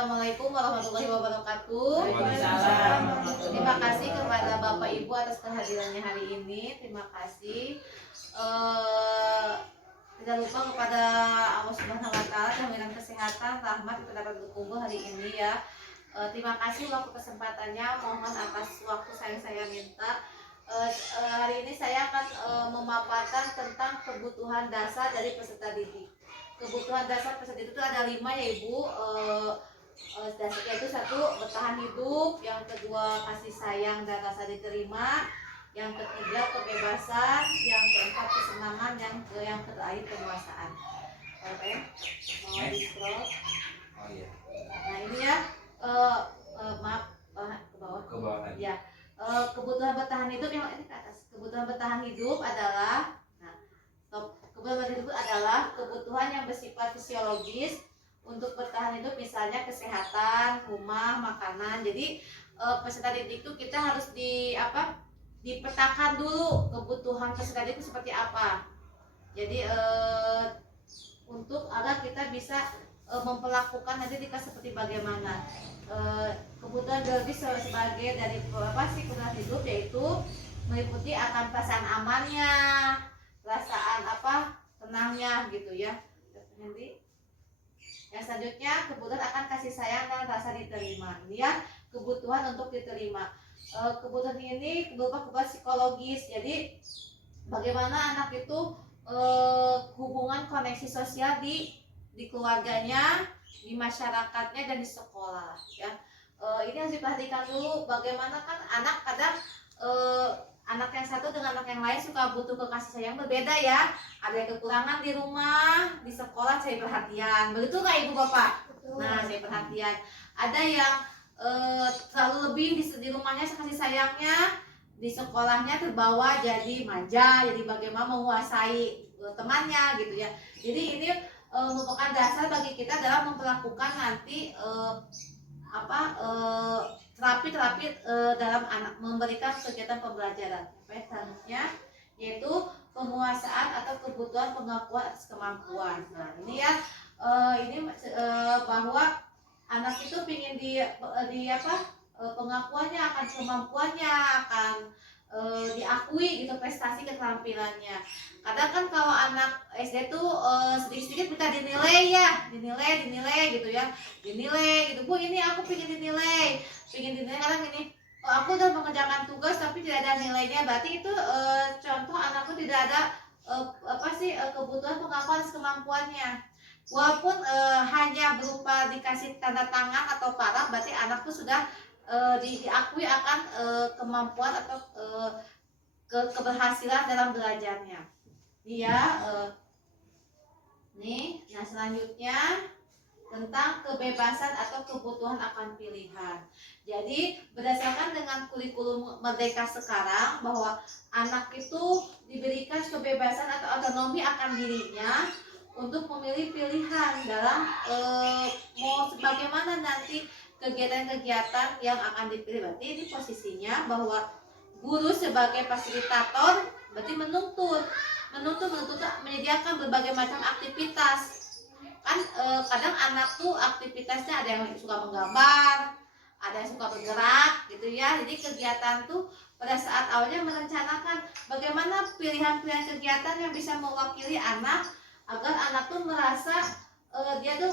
Assalamualaikum warahmatullahi wabarakatuh. Waalaikumsalam. Terima kasih kepada Bapak Ibu atas kehadirannya hari ini. Terima kasih. Tidak lupa kepada Allah Subhanahu Wa Taala yang memberikan kesehatan, rahmat kita dapat berkumpul hari ini ya. Terima kasih waktu kesempatannya. Mohon atas waktu saya minta. Hari ini saya akan memaparkan tentang kebutuhan dasar dari peserta didik. Kebutuhan dasar peserta didik itu ada 5 ya Ibu. Dasar yaitu 1 bertahan hidup, yang kedua kasih sayang dan rasa diterima, yang ketiga kebebasan, yang keempat kesenangan, yang terakhir penguasaan. Oke, mau di scroll. Oh iya. Nah ini ya, maaf ke bawah. Ke bawah lagi. Ya, kebutuhan bertahan hidup yang ini ke atas. Kebutuhan bertahan hidup adalah, kebutuhan bertahan hidup adalah kebutuhan yang bersifat fisiologis untuk bertahan hidup, misalnya kesehatan, rumah, makanan. Jadi peserta didik itu kita harus dipetakan dulu kebutuhan peserta didik itu seperti apa. Jadi untuk agar kita bisa memperlakukan nanti jika seperti bagaimana. Kebutuhan biologis sebagai dari kebutuhan hidup yaitu meliputi akan perasaan amannya, perasaan tenangnya gitu ya. Nanti yang selanjutnya kebutuhan akan kasih sayang dan rasa diterima. Ini ya kebutuhan untuk diterima. Kebutuhan ini berupa kebutuhan psikologis. Jadi bagaimana anak itu hubungan koneksi sosial di keluarganya, di masyarakatnya, dan di sekolah ya. Ini harus diperhatikan dulu bagaimana kan anak kadang anak yang satu dengan anak yang lain suka butuh kasih sayang berbeda ya. Ada yang kekurangan di rumah, di sekolah saya perhatian. Begitu nggak Ibu Bapak? Nah, saya perhatian. Ada yang terlalu lebih di rumahnya kasih sayangnya, di sekolahnya terbawa jadi manja, jadi bagaimana menguasai temannya gitu ya. Jadi ini merupakan dasar bagi kita dalam memperlakukan nanti terapi dalam anak, memberikan kegiatan pembelajaran. Selanjutnya yaitu penguasaan atau kebutuhan pengakuan atas kemampuan. Nah ini ya bahwa anak itu ingin pengakuannya akan kemampuannya, akan diakui gitu prestasi keterampilannya. Kadang kan kalau anak SD tuh sedikit-sedikit minta dinilai gitu ya, dinilai gitu. Bu ini aku pengen dinilai kadang gini, aku udah mengerjakan tugas tapi tidak ada nilainya. Berarti itu contoh anakku tidak ada kebutuhan pengakuan atas kemampuannya. Walaupun hanya berupa dikasih tanda tangan atau paraf, berarti anak tuh sudah diakui akan kemampuan atau keberhasilan dalam belajarnya. Nah selanjutnya tentang kebebasan atau kebutuhan akan pilihan. Jadi berdasarkan dengan kurikulum Merdeka sekarang bahwa anak itu diberikan kebebasan atau otonomi akan dirinya untuk memilih pilihan dalam mau bagaimana nanti kegiatan-kegiatan yang akan dipilih. Berarti ini posisinya bahwa guru sebagai fasilitator berarti menuntut menyediakan berbagai macam aktivitas. Kan kadang anak tuh aktivitasnya ada yang suka menggambar, ada yang suka bergerak gitu ya. Jadi kegiatan tuh pada saat awalnya merencanakan bagaimana pilihan-pilihan kegiatan yang bisa mewakili anak agar anak tuh merasa dia tuh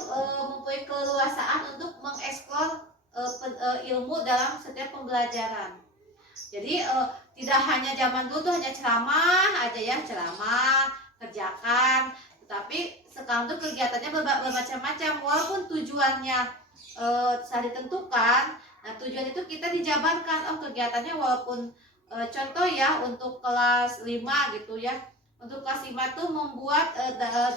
mempunyai keleluasaan untuk mengeksplor ilmu dalam setiap pembelajaran. Jadi tidak hanya zaman dulu tuh hanya ceramah aja ya, ceramah kerjakan, tetapi sekarang tuh kegiatannya bermacam-macam. Walaupun tujuannya sudah ditentukan, nah tujuan itu kita dijabarkan. Kegiatannya walaupun contoh ya untuk kelas 5 gitu ya. Untuk kelas 5 tuh membuat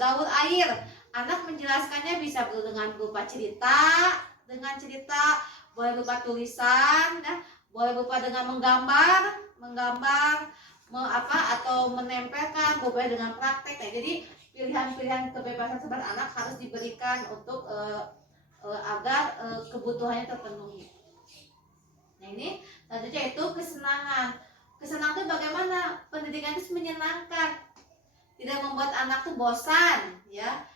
daur air. Anak menjelaskannya bisa dengan berupa cerita, boleh berupa tulisan, boleh berupa dengan menggambar atau menempelkan, boleh dengan praktek. Nah, jadi pilihan-pilihan kebebasan sebenarnya anak harus diberikan untuk agar kebutuhannya terpenuhi. Nah ini selanjutnya itu kesenangan. Kesenangan itu bagaimana pendidikan itu menyenangkan, tidak membuat anak tuh bosan ya.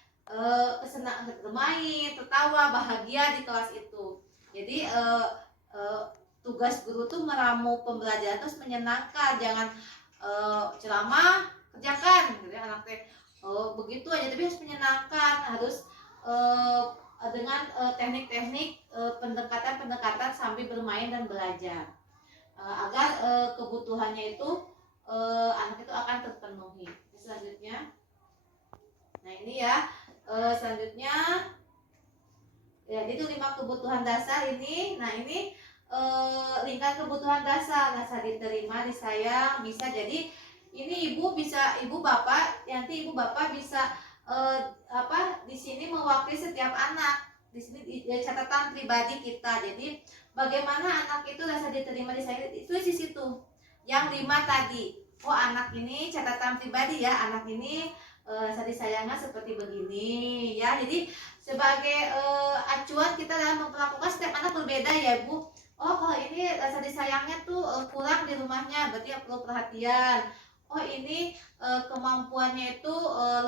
kesenangan bermain, tertawa, bahagia di kelas itu. Jadi tugas guru tuh meramu pembelajaran terus menyenangkan, jangan ceramah kerjakan gitu ya anak teh begitu aja, tapi harus menyenangkan, harus dengan teknik-teknik pendekatan-pendekatan sambil bermain dan belajar agar kebutuhannya itu anak itu akan terpenuhi. Selanjutnya, nah ini ya selanjutnya ya itu 5 kebutuhan dasar ini. Nah ini lingkar kebutuhan dasar, rasa diterima, disayang, bisa. Jadi ini ibu bapak nanti ibu bapak bisa di sini mewakili setiap anak. Di sini di catatan pribadi kita. Jadi bagaimana anak itu rasa diterima, disayang, itu di situ yang 5 tadi. Oh anak ini catatan pribadi ya, anak ini rasa disayangnya seperti begini ya. Jadi sebagai acuan kita dalam memperlakukan setiap anak berbeda ya Bu. Oh kalau ini rasa disayangnya tuh kurang di rumahnya, berarti perlu perhatian. Oh ini kemampuannya itu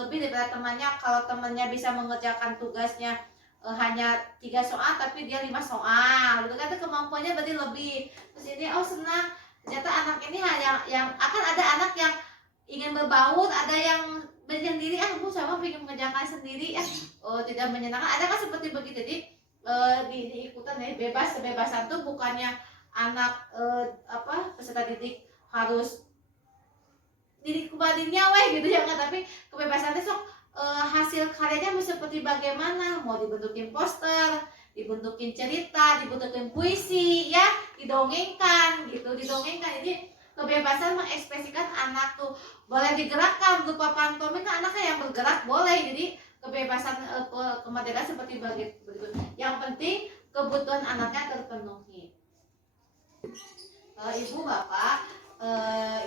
lebih daripada temannya. Kalau temannya bisa mengerjakan tugasnya hanya 3 soal tapi dia 5 soal, gitu kan, itu kemampuannya berarti lebih. Terus ini oh senang, ternyata anak ini yang akan ada anak yang ingin berbaur, ada yang sendiri, Bu sama ingin mengerjakan sendiri tidak menyenangkan, ada kan seperti begitu. Jadi diikutan ya, bebas. Kebebasan tuh bukannya anak peserta didik harus didik kubadinya gitu ya enggak, tapi kebebasan itu hasil karyanya mau seperti bagaimana, mau dibentukin poster, dibentukin cerita, dibentukin puisi ya, didongengkan gitu, didongengkan. Jadi kebebasan mengekspresikan anak tuh boleh digerakkan berupa pantomim, anaknya yang bergerak boleh. Jadi kebebasan kemerdekaan seperti begitu. Yang penting kebutuhan anaknya terpenuhi. Ibu bapak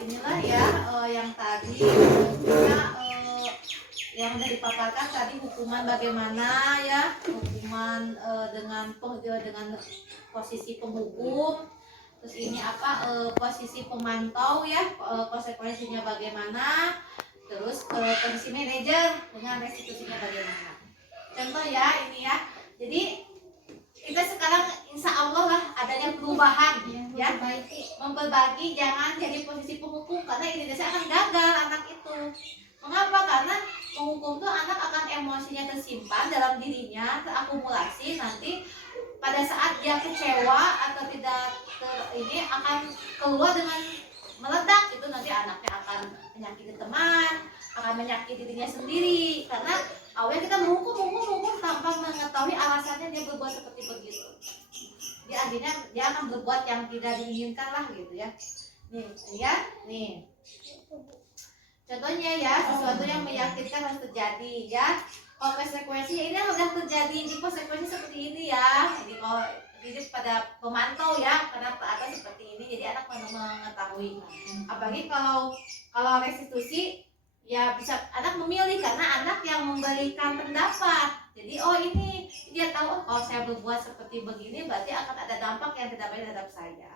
inilah ya yang tadi yang sudah dipaparkan tadi, hukuman bagaimana ya, hukuman dengan posisi penghukum, terus ini posisi pemantau ya, konsekuensinya bagaimana, terus posisi manajer dengan restitusinya bagaimana. Contoh ya ini ya, jadi kita sekarang insya Allah lah adanya perubahan ya, memperbaiki, jangan jadi posisi penghukum, karena Indonesia akan gagal anak itu. Mengapa? Karena penghukum tuh anak akan emosinya tersimpan dalam dirinya, terakumulasi, nanti pada saat dia kecewa atau tidak ini akan keluar dengan meledak, itu nanti anaknya akan menyakiti teman, akan menyakiti dirinya sendiri, karena awalnya kita menghukum tanpa mengetahui alasannya dia berbuat seperti begitu. Dia akhirnya dia akan berbuat yang tidak diinginkan lah gitu ya. Nih contohnya ya, sesuatu yang meyakinkan harus terjadi ya. Kalau konsekuensi ini sudah terjadi, di konsekuensi seperti ini ya. Jadi kalau ini pada pemantau ya, karena ada seperti ini, jadi anak mengetahui. Apalagi kalau restitusi ya, bisa anak memilih, karena anak yang memberikan pendapat. Jadi oh ini dia tahu, kalau saya berbuat seperti begini berarti akan ada dampak yang tidak baik terhadap saya.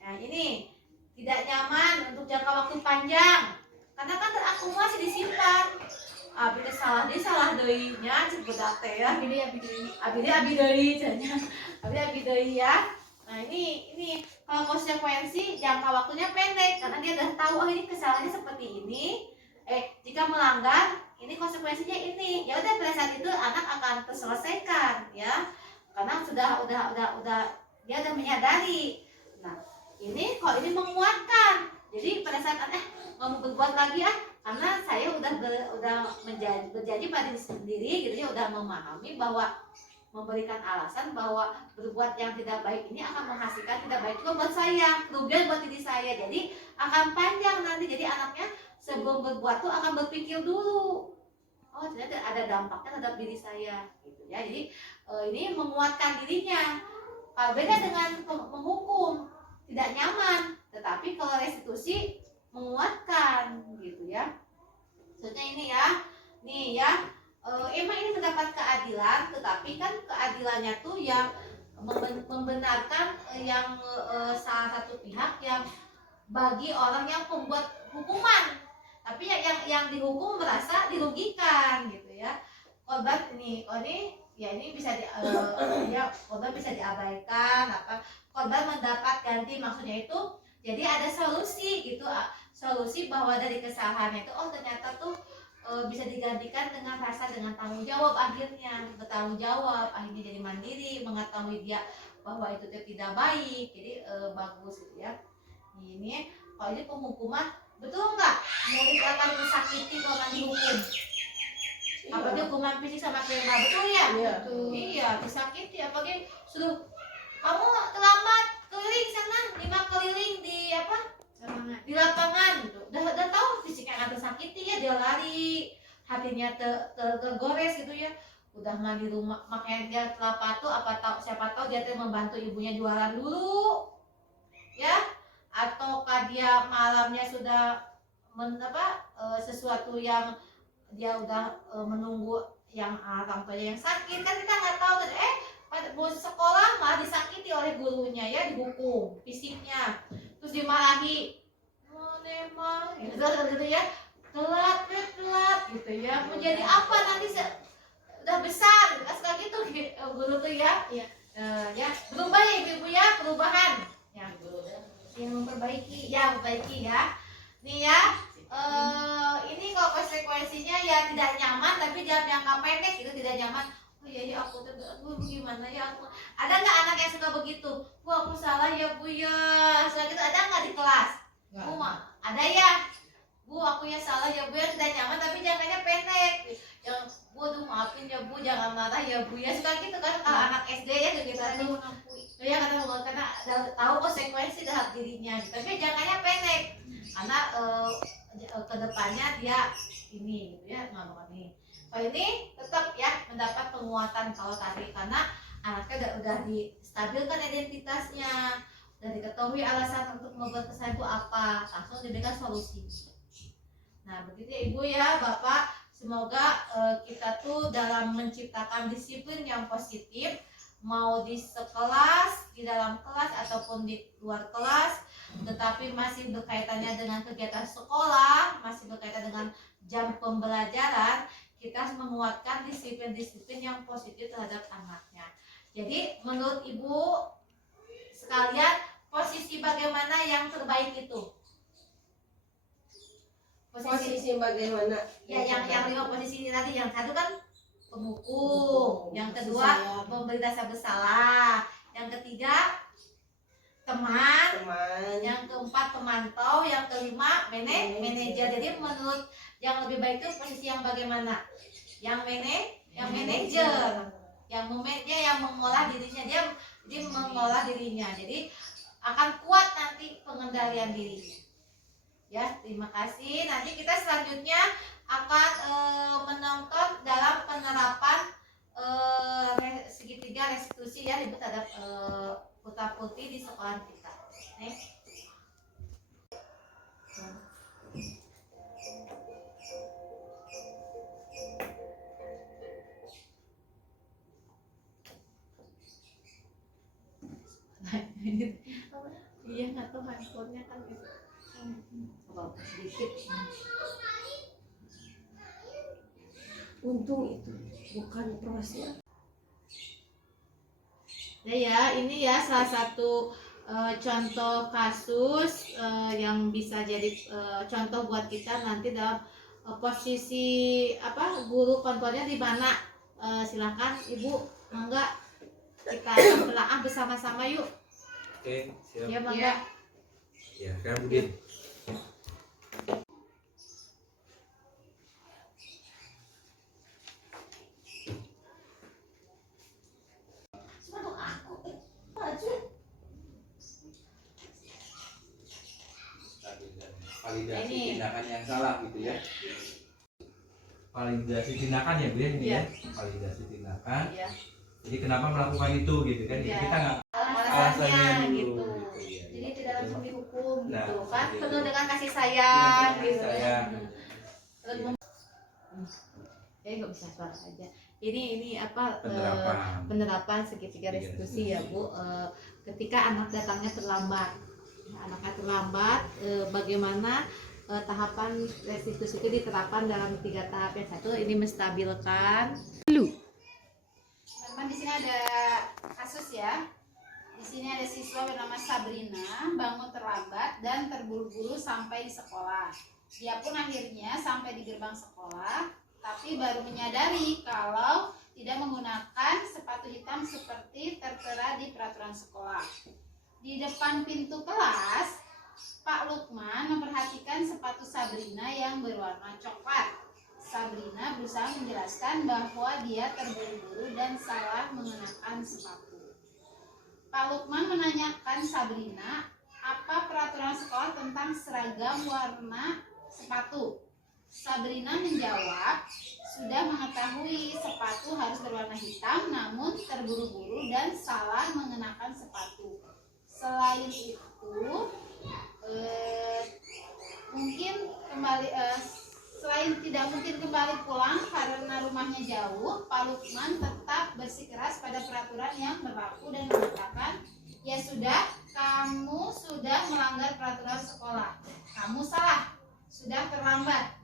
Nah ini tidak nyaman untuk jangka waktu panjang, karena kan terakumulasi disimpan. Abdi salah deuinya cibudak teh ya. Abdi deui ya. Nah ini kalau konsekuensi jangka waktunya pendek, karena dia udah tahu oh ini kesalahannya seperti ini. Jika melanggar ini konsekuensinya ini. Ya udah, pada saat itu anak akan terselesaikan ya. Karena sudah dia udah menyadari. Nah, ini kalau ini menguatkan. Jadi pada saat anak nggak mau berbuat lagi karena saya udah berjanji pada diri sendiri gitu ya, udah memahami bahwa memberikan alasan bahwa berbuat yang tidak baik ini akan menghasilkan tidak baik juga buat saya, kerugian buat diri saya. Jadi akan panjang nanti. Jadi anaknya sebelum berbuat tuh akan berpikir dulu, oh ternyata ada dampaknya terhadap diri saya gitu ya. Jadi ini menguatkan dirinya. Beda dengan menghukum, tidak nyaman, tetapi kalau restitusi menguatkan gitu ya. Contohnya ini ya, nih ya, emang ini mendapat keadilan, tetapi kan keadilannya tuh yang membenarkan yang salah satu pihak yang bagi orang yang pembuat hukuman, tapi yang dihukum merasa dirugikan gitu ya. korban ini, oh ini ya ini bisa ya korban bisa diabaikan, apa korban mendapat ganti, maksudnya itu jadi ada solusi gitu, solusi bahwa dari kesalahan itu oh ternyata tuh bisa digantikan dengan rasa dengan tanggung jawab, akhirnya bertanggung jawab, akhirnya jadi mandiri, mengetahui dia bahwa itu tidak baik, jadi bagus gitu ya. Ini kalau ini penghukuman, betul nggak murid akan disakiti kalau akan dihukum? Apalagi hukuman fisik sama verbal, betul ya? Iya. Iya, disakiti, apalagi suruh kamu terlambat keliling sana 5 keliling di apa? Di lapangan gitu. Udah tahu fisiknya akan tersakiti ya, dia lari, hatinya tergores gitu ya. Udah mah di rumah, makanya dia telah patuh, siapa tahu dia membantu ibunya jualan dulu. Ya, ataukah dia malamnya sudah sesuatu yang dia udah menunggu yang orang tuanya yang sakit, kan kita nggak tahu pada sekolah malah disakiti oleh gurunya ya, dihukum fisiknya, terus dimarahi gitu ya, telat gitu ya, mau jadi apa nanti udah besar sekali gitu guru tuh ya. Ya berubah ya ibu ya, perubahan yang memperbaiki ya nih ya. Ini kalau konsekuensinya ya tidak nyaman, tapi dalam jangka pendek itu tidak nyaman. Oh iya aku tuh gimana ya, aku ada nggak anak yang suka begitu, bu aku salah ya bu ya, suka gitu, ada nggak di kelas? Bu ada ya bu, aku ya salah ya bu ya, tidak nyaman tapi jangkanya pendek yang bu tuh maafin ya bu, jangan marah ya bu ya, suka gitu kan kalau anak SD ya gitu tuh ya, karena tahu konsekuensi dalam dirinya, tapi jangkanya pendek karena kedepannya dia ini gitu ya, ngomong ini. Kalau ini tetap ya mendapat penguatan kalau tadi, karena anaknya udah distabilkan identitasnya, udah diketahui alasan untuk membuat kesalahan itu apa, langsung diberikan solusi. Nah begitu ya ibu ya bapak, semoga kita tuh dalam menciptakan disiplin yang positif, mau di sekelas, di dalam kelas ataupun di luar kelas, tetapi masih berkaitannya dengan kegiatan sekolah, masih berkaitan dengan jam pembelajaran, kita harus menguatkan disiplin-disiplin yang positif terhadap anaknya. Jadi menurut ibu sekalian, posisi bagaimana yang terbaik itu? Posisi bagaimana? Ya yang 5 posisi ini tadi, yang satu kan penghukum, yang kedua memberi rasa bersalah, yang ketiga teman, yang keempat pemantau, yang kelima manajer. Jadi menurut yang lebih baik itu posisi yang bagaimana? Yang manajer, yang mengolah dirinya, dia mengolah dirinya. Jadi akan kuat nanti pengendalian dirinya. Ya, terima kasih. Nanti kita selanjutnya akan menonton dalam penerapan segitiga restitusi ya terhadap putra putri di sekolah kita. Iya nggak tahu handphonenya kan gitu. Sedikit. Untung itu bukan prosesnya. Ya, ini ya salah satu contoh kasus yang bisa jadi contoh buat kita nanti dalam posisi guru kontrolnya di mana. Silakan ibu, mangga kita telaah bersama-sama yuk. Oke, siap. Ya mangga. Ya, sekarang begini. Validasi tindakan yang salah gitu ya. Validasi tindakan ya Bu ya, ini ya. Validasi tindakan. Iya. Jadi kenapa melakukan itu gitu kan? Jadi kita nggak alasannya gitu. ya. Jadi tidak langsung dihukum Nah, gitu kan, gitu. penuh dengan kasih sayang Iya, gitu. sayang. Terus ya nggak bisa suara aja. Ini penerapan segitiga restitusi ya Bu. Ketika anak datangnya terlambat, anaknya terlambat, bagaimana tahapan restitusi itu diterapkan dalam 3 tahap. Yang satu ini menstabilkan ada kasus ya. Di sini ada siswa bernama Sabrina bangun terlambat dan terburu-buru sampai di sekolah. Dia pun akhirnya sampai di gerbang sekolah, tapi baru menyadari kalau tidak menggunakan sepatu hitam seperti tertera di peraturan sekolah. Di depan pintu kelas, Pak Lukman memperhatikan sepatu Sabrina yang berwarna coklat. Sabrina berusaha menjelaskan bahwa dia terburu-buru dan salah mengenakan sepatu. Pak Lukman menanyakan Sabrina apa peraturan sekolah tentang seragam warna sepatu. Sabrina menjawab sudah mengetahui sepatu harus berwarna hitam, namun terburu-buru dan salah mengenakan sepatu. Selain itu, selain tidak mungkin kembali pulang karena rumahnya jauh, Pak Lukman tetap bersikeras pada peraturan yang berlaku dan mengatakan, ya sudah, kamu sudah melanggar peraturan sekolah. Kamu salah, sudah terlambat.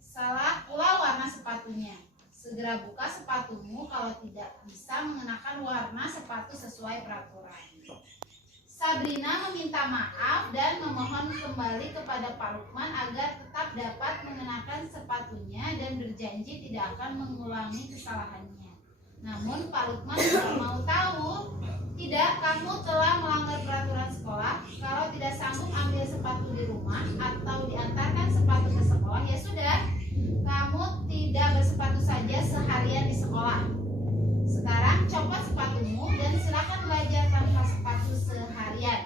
Salah pula warna sepatunya. Segera buka sepatumu kalau tidak bisa mengenakan warna sepatu sesuai peraturan. Sabrina meminta maaf dan memohon kembali kepada Pak Lukman agar tetap dapat mengenakan sepatunya dan berjanji tidak akan mengulangi kesalahannya. Namun Pak Lukman tidak mau tahu. Tidak, kamu telah melanggar peraturan sekolah. Kalau tidak sanggup ambil sepatu di rumah atau diantarkan sepatu ke sekolah, ya sudah, kamu tidak bersepatu saja seharian di sekolah. Sekarang copot sepatumu dan silakan belajar tanpa sepatu seharian.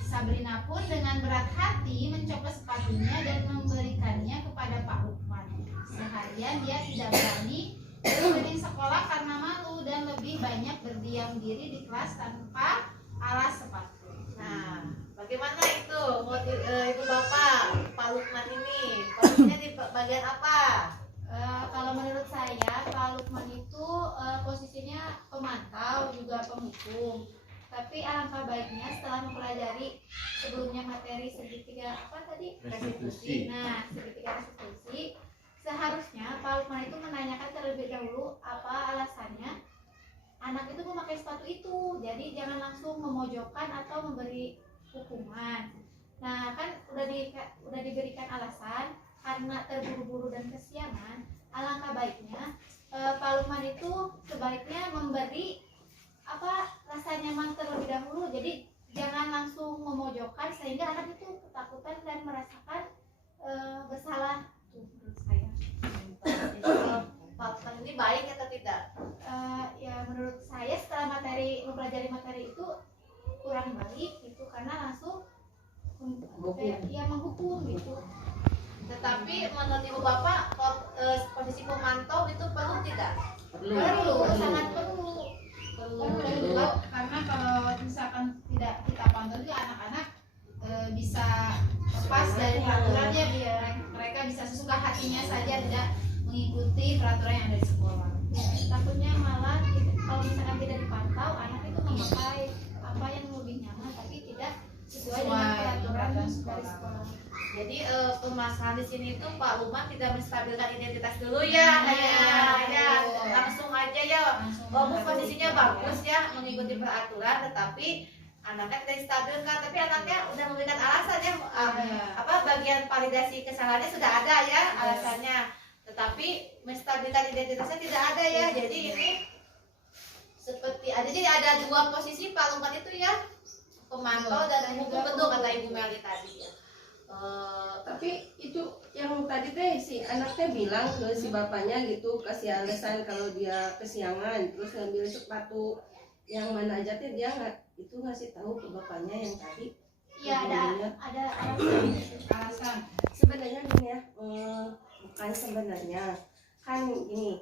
Sabrina pun dengan berat hati mencopot sepatunya dan memberikannya kepada Pak Lukman. Seharian dia tidak berani berkeliling sekolah karena malu dan lebih banyak berdiam diri di kelas tanpa alas sepatu. Nah, bagaimana itu Ibu Bapak Pak Lukman ini? Posisinya di bagian apa? Kalau menurut saya Pak Lukman itu posisinya pemantau juga penghukum. Tapi alangkah baiknya setelah mempelajari sebelumnya materi segitiga apa tadi? Restitusi. Nah, segitiga restitusi, seharusnya Pak Lukman itu menanyakan terlebih dahulu apa alasannya anak itu memakai sepatu itu. Jadi jangan langsung memojokkan atau memberi hukuman. Nah, kan udah diberikan alasan karena terburu-buru dan kesiangan. Alangkah baiknya Pak Lukman itu sebaiknya memberi rasa nyaman terlebih dahulu. Jadi jangan langsung memojokkan sehingga anak itu ketakutan dan merasakan bersalah. Tuh, menurut saya. Pak Lukman ini baik atau tidak? Ya menurut saya setelah mempelajari materi itu kurang baik gitu karena langsung menghukum gitu. Tetapi menurut Ibu Bapak posisi pemantau itu perlu tidak? Perlu, sangat perlu. Karena kalau misalkan tidak kita pantau juga anak-anak bisa lepas dari peraturannya, biar mereka bisa sesuka hatinya saja tidak mengikuti peraturan yang ada di sekolah. Ya, takutnya malah kalau misalkan tidak dipantau anak itu memakai apa yang lebih nyaman tapi tidak sesuai dengan peraturan dari sekolah. Jadi permasalahan di sini itu Pak Lukman tidak menstabilkan identitas dulu ya, langsung aja ya. Walaupun posisinya bagus ya mengikuti peraturan, tetapi anaknya tidak distabilkan. Tapi anaknya udah memberikan alasan ya, bagian validasi kesalahannya sudah ada ya alasannya. Tetapi menstabilkan identitasnya tidak ada ya. Jadi ini seperti jadi ada dua posisi Pak Lukman itu ya, pemantau dan hukum, betul kata Ibu Meli tadi ya. Tapi itu yang tadi teh si anaknya bilang ke si bapaknya gitu, kasih alasan kalau dia kesiangan terus ngambil sepatu yang mana aja teh dia ngasih tahu ke bapaknya yang tadi. Iya, ada Alasan. Sebenarnya gini ya, bukan sebenarnya kan gini,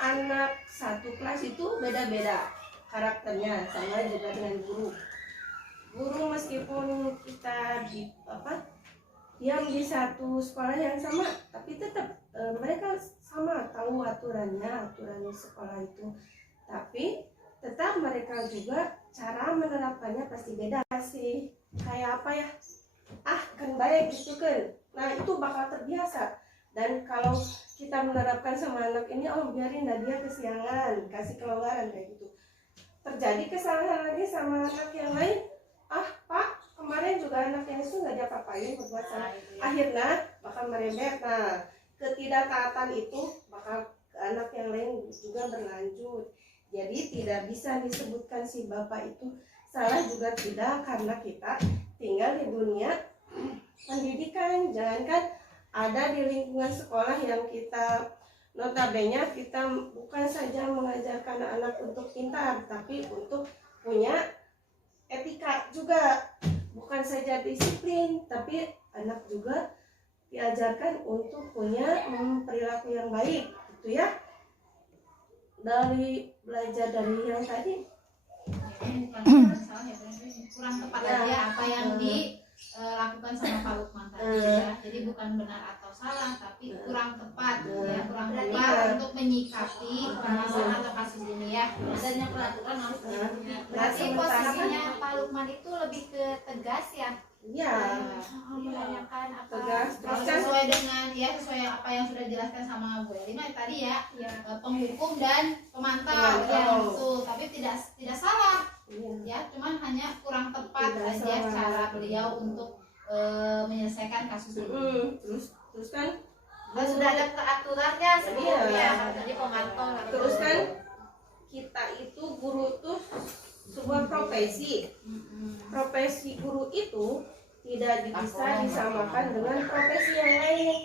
anak satu kelas itu beda-beda karakternya, sama juga dengan guru meskipun kita diam di satu sekolah yang sama, tapi tetap mereka sama tahu aturan sekolah itu, tapi tetap mereka juga cara menerapkannya pasti beda sih. Kayak kan baik gitu kan, nah itu bakal terbiasa Dan kalau kita menerapkan sama anak ini, oh biarin dia kesiangan, kasih kelonggaran kayak gitu. Terjadi kesalahan lagi sama anak yang lain, Pak, kemarin juga anak yang itu nggak diapa-apain berbuat salah. Akhirnya bakal merembet. Nah, ketidaktaatan itu bakal ke anak yang lain juga berlanjut. Jadi tidak bisa disebutkan si bapak itu salah juga tidak, karena kita tinggal di dunia pendidikan. Jangankan ada di lingkungan sekolah yang kita notabene kita bukan saja mengajarkan anak untuk pintar, tapi untuk punya etika juga. Bukan saja disiplin, tapi anak juga diajarkan untuk punya perilaku yang baik, gitu ya. Dari belajar dari yang tadi. Bukan salah ya, kurang tepat aja apa yang dilakukan sama Pak Lukman tadi ya. Jadi bukan benar atau salah, tapi kurang tepat ya, kurang tepat untuk menyikapi permasalahan atau kasus ini ya. Adanya peraturan harus diikuti. Berarti posisinya Pak Lukman itu lebih ke tegas ya. Iya. Menanyakan apa Tegas. Kalau sesuai dengan sesuai apa yang sudah dijelaskan sama Bu Elima tadi ya, penghukum dan pemantau ya, betul. Tapi tidak salah ya, cuman hanya kurang tepat aja cara beliau untuk menyelesaikan kasus ini. Terus kan Sudah ada peraturannya sebelumnya, jadi pemantau. Terus kan kita itu guru tuh sebuah profesi. Profesi guru itu tidak bisa disamakan dengan profesi yang lain.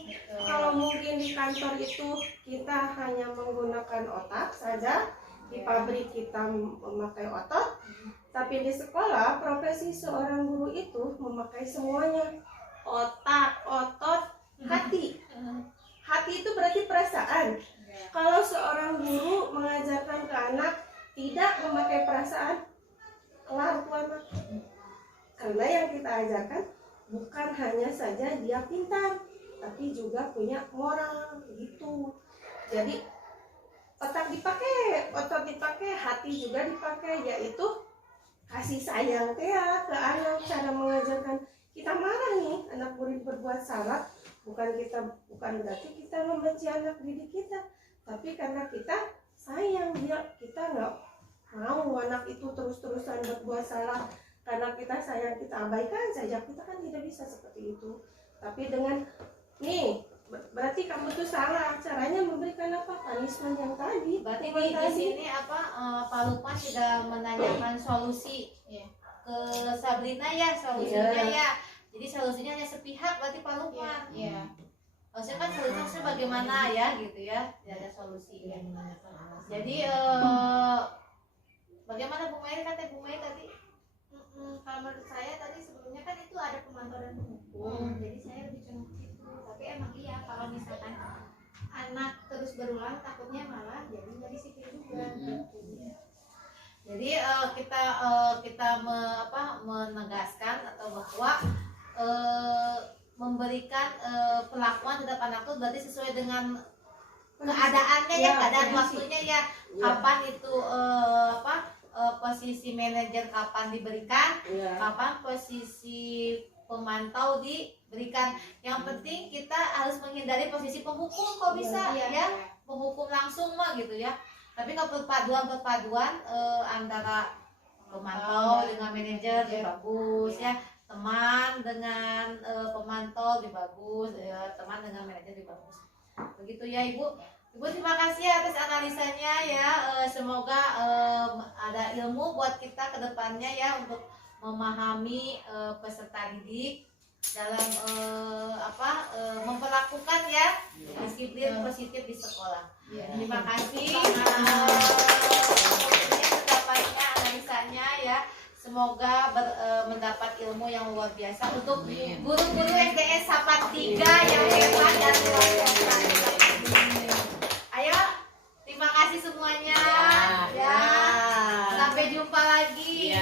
Kalau mungkin di kantor itu kita hanya menggunakan otak saja, di pabrik kita memakai otot, tapi di sekolah profesi seorang guru itu memakai semuanya. Otak, otot, hati. Hati itu berarti perasaan. Kalau seorang guru mengajarkan ke anak tidak memakai perasaan, kelar tuh anak. Karena yang kita ajarkan bukan hanya saja dia pintar, tapi juga punya moral gitu. Jadi otak dipakai, otot dipakai, hati juga dipakai, yaitu kasih sayang ya ke anak. Cara mengajarkan, kita marah nih anak murid berbuat salah, bukan berarti kita membenci anak didik kita, tapi karena kita sayang dia, kita nggak mau anak itu terus-terusan berbuat salah. Karena kita sayang, kita abaikan saja, kita kan tidak bisa seperti itu. Tapi dengan nih, berarti kamu tuh salah, caranya memberikan apa? Punishment yang tadi. Berarti di sini Pak Lukman sudah menanyakan solusi ke Sabrina ya, solusinya ya. Jadi solusinya hanya sepihak, berarti Pak Lukman. Iya. Maksudnya kan solusinya bagaimana ya gitu ya, tidak ada solusi. Jadi bagaimana Bu Mei, kata Bu Mei tadi? Kalau menurut saya tadi sebelumnya kan itu ada pemantau dan penghukum, jadi saya lebih condong ke situ. Tapi emang iya, kalau misalkan anak terus berulang, takutnya malah jadi nggak disiplin juga. Jadi kita menegaskan atau bahwa memberikan perlakuan terhadap anak itu berarti sesuai dengan keadaannya ya, keadaan waktunya ya. Kapan itu posisi manajer kapan diberikan, kapan posisi pemantau diberikan. Yang penting kita harus menghindari posisi penghukum kalau bisa ya, penghukum langsung mah gitu ya. Tapi kalau perpaduan antara pemantau dengan manajer lebih bagus ya, teman dengan pemantau lebih bagus ya, teman dengan manajer lebih bagus. Begitu ya Ibu. Ibu terima kasih atas analisanya ya. Semoga ada ilmu buat kita ke depannya ya, untuk memahami peserta didik dalam memperlakukan ya disiplin positif di sekolah. Terima kasih. Pendapatnya, analisanya ya. Semoga mendapat ilmu yang luar biasa untuk guru-guru SDS Sapan 3 yang hebat dan luar biasa. Ayo, terima kasih semuanya. Sampai jumpa lagi.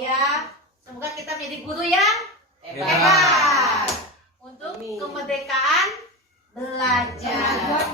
Ya. Semoga kita menjadi guru yang hebat untuk kemerdekaan belajar.